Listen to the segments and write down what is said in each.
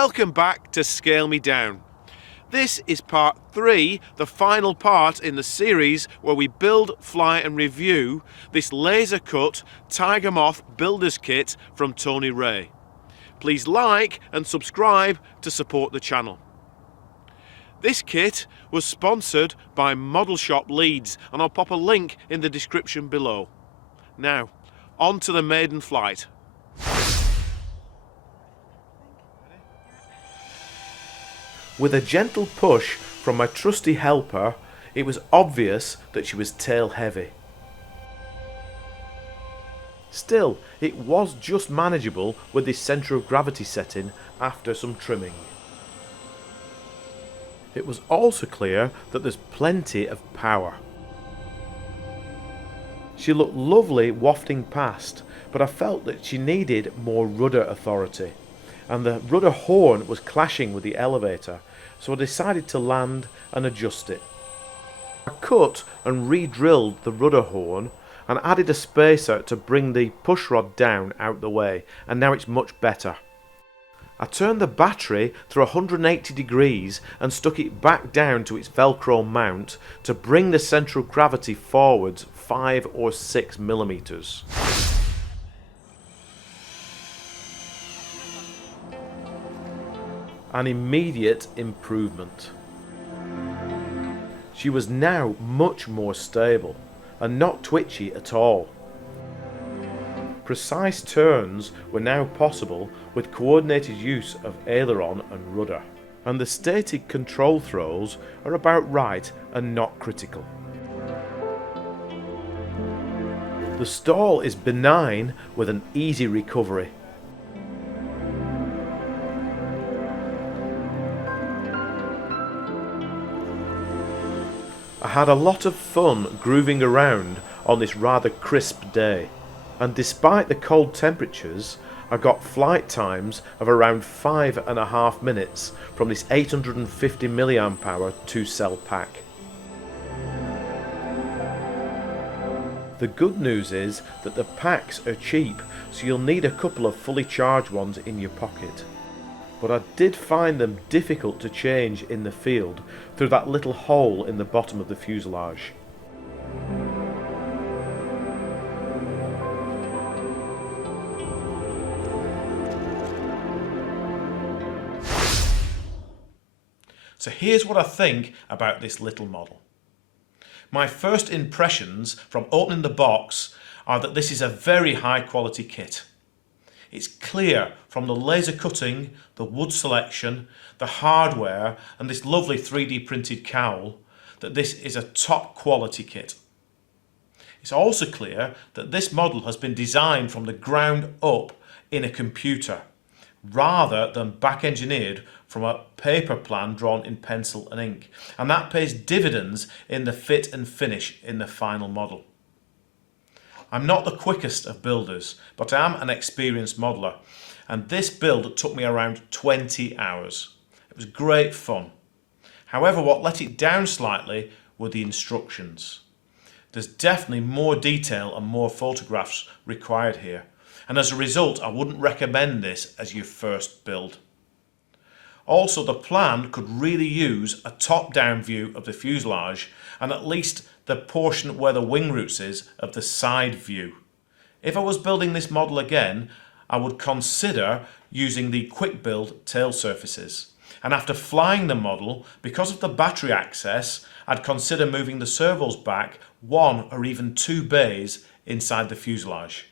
Welcome back to Scale Me Down. This is part 3, the final part in the series where we build, fly and review this laser cut Tiger Moth builder's kit from Tony Ray. Please like and subscribe to support the channel. This kit was sponsored by Model Shop Leeds, and I'll pop a link in the description below. Now, on to the maiden flight. With a gentle push from my trusty helper, it was obvious that she was tail heavy. Still, it was just manageable with this centre of gravity setting after some trimming. It was also clear that there's plenty of power. She looked lovely wafting past, but I felt that she needed more rudder authority, and the rudder horn was clashing with the elevator, so I decided to land and adjust it. I cut and re-drilled the rudder horn and added a spacer to bring the push rod down out the way, and now it's much better. I turned the battery through 180 degrees and stuck it back down to its Velcro mount to bring the centre of gravity forwards 5 or 6 millimeters. An immediate improvement. She was now much more stable and not twitchy at all. Precise turns were now possible with coordinated use of aileron and rudder, and the stated control throws are about right and not critical. The stall is benign with an easy recovery. I had a lot of fun grooving around on this rather crisp day, and despite the cold temperatures, I got flight times of around 5.5 minutes from this 850 mAh 2-cell pack. The good news is that the packs are cheap, so you'll need a couple of fully charged ones in your pocket. But I did find them difficult to change in the field through that little hole in the bottom of the fuselage. So here's what I think about this little model. My first impressions from opening the box are that this is a very high quality kit. It's clear from the laser cutting, the wood selection, the hardware and this lovely 3D printed cowl that this is a top quality kit. It's also clear that this model has been designed from the ground up in a computer rather than back engineered from a paper plan drawn in pencil and ink, and that pays dividends in the fit and finish in the final model. I'm not the quickest of builders, but I am an experienced modeller, and this build took me around 20 hours. It was great fun. However, what let it down slightly were the instructions. There's definitely more detail and more photographs required here, and as a result I wouldn't recommend this as your first build. Also, the plan could really use a top-down view of the fuselage and at least the portion where the wing roots is of the side view. If I was building this model again, I would consider using the quick build tail surfaces. And after flying the model, because of the battery access, I'd consider moving the servos back 1 or even 2 bays inside the fuselage.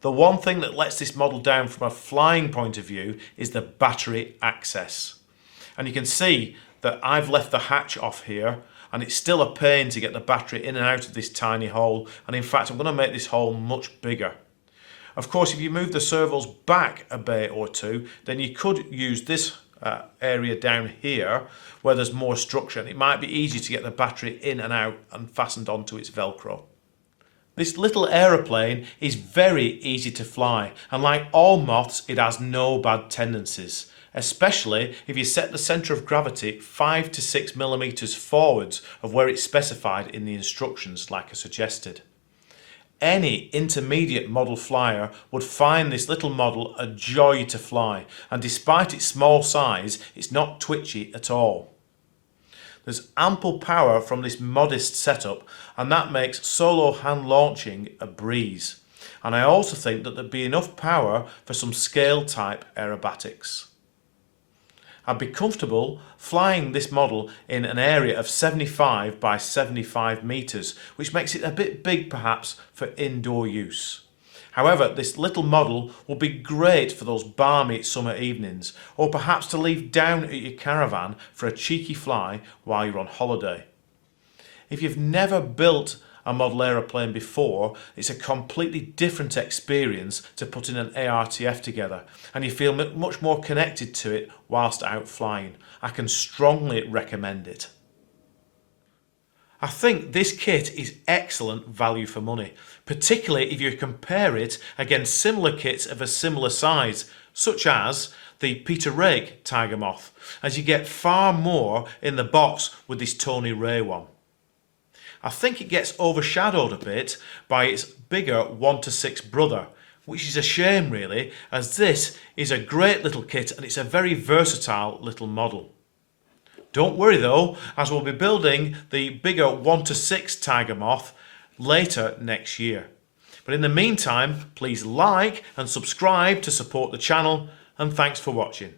The one thing that lets this model down from a flying point of view is the battery access. And you can see that I've left the hatch off here, and it's still a pain to get the battery in and out of this tiny hole, and in fact I'm going to make this hole much bigger. Of course, if you move the servos back a bay or 2, then you could use this area down here where there's more structure, and it might be easy to get the battery in and out and fastened onto its Velcro. This little aeroplane is very easy to fly, and like all moths it has no bad tendencies, especially if you set the centre of gravity 5 to 6 millimeters forwards of where it's specified in the instructions like I suggested. Any intermediate model flyer would find this little model a joy to fly, and despite its small size, it's not twitchy at all. There's ample power from this modest setup, and that makes solo hand launching a breeze. And I also think that there'd be enough power for some scale type aerobatics. I'd be comfortable flying this model in an area of 75 by 75 metres, which makes it a bit big perhaps for indoor use. However, this little model will be great for those balmy summer evenings, or perhaps to leave down at your caravan for a cheeky fly while you're on holiday. If you've never built a model aeroplane before, it's a completely different experience to putting an ARTF together, and you feel much more connected to it whilst out flying. I can strongly recommend it. I think this kit is excellent value for money, particularly if you compare it against similar kits of a similar size, such as the Peter Rake Tiger Moth, as you get far more in the box with this Tony Ray one. I think it gets overshadowed a bit by its bigger 1:6 brother, which is a shame really, as this is a great little kit and it's a very versatile little model. Don't worry though, as we'll be building the bigger 1:6 Tiger Moth later next year. But in the meantime, please like and subscribe to support the channel, and thanks for watching.